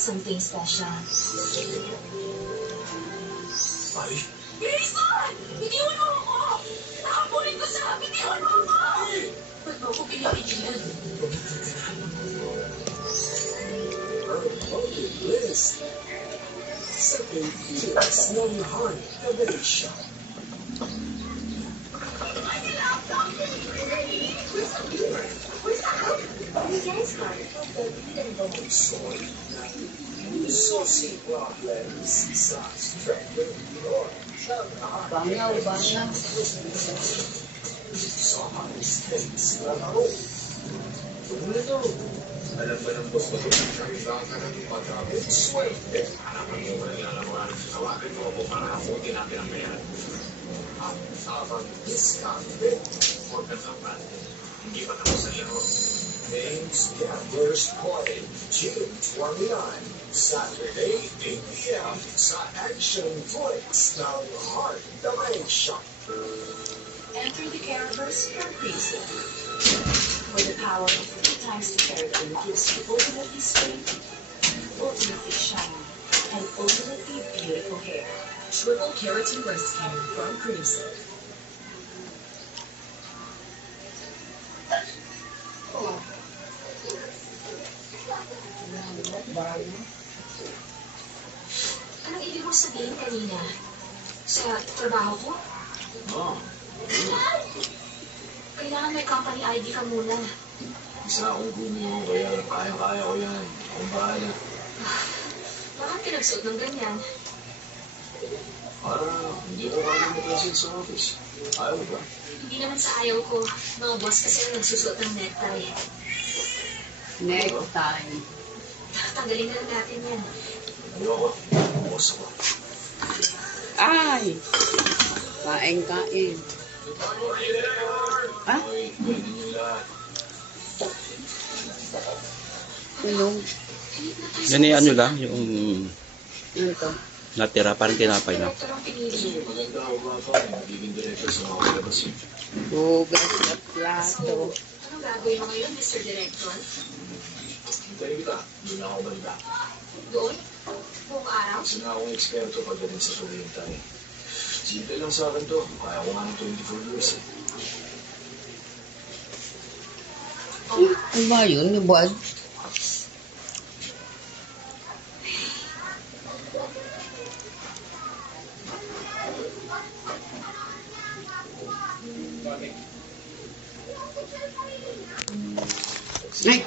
something special. Ay, Jason! Bitiwan mo ako! Nakapunin ko siya! Bitiwan mo ako! Ba't mo ako pinapigilan? her loaded list. Second years ng heart revelation. You guys heard of the Ang soy. Saucy problems sa strength Bangaw, bangaw. sa high stakes na laro. Ito, alam ba ng doktor na kailangan ka ng magamit swerte? Hanapan mo ba nilalaman? Tawagin mo ako para hamutin natin ang bayan. At tamang diskarte. Huwag kang tapat. Hindi pa tapos ang laro. Names Gamblers Play, June 29, Saturday, 8 p.m. sa Action Flix ng Heart Dimension. Enter the Caraverse from Creasy, where the power of 3 times the keratin gives you ultimately straight, ultimately shiny, and ultimately beautiful hair. Triple Keratin Rescue from Creasy. Anong ibig mo sabihin kanina? Sa trabaho ko? Oo. Kailangan may company ID ka muna. Isa akong gumo, kaya kaya-kaya ko yan. Akong bahala. Bakit ka nagsuot ng ganyan? Para hindi ko kaya mag-present sa office. Ayaw ba? Hindi naman sa ayaw ko. Mga boss kasi ang nagsusuot ng necktie. Necktie. Tanggalin na lang natin yan. Ayoko. Boss ako. Ay! Kain-kain. Ha? Okay, pwede niyo lahat. Tulong. Yan ay ano lang, yung Ano to? natira, parang tinapay na. Direktor ang pinili. Maganda ako ba ito? Magiging director sa mga kalabas yun. Hugas at So, plato. anong gagawin mo ngayon, Mr. Director? Hintayin kita. Doon na ako banda. Doon? Buong araw? Kasi na akong eksperto pagdating sa paghihintay. Simple lang sa akin to. Kaya ko nga ng 24 years eh. Ano ba yun? Yung buwan? Ay!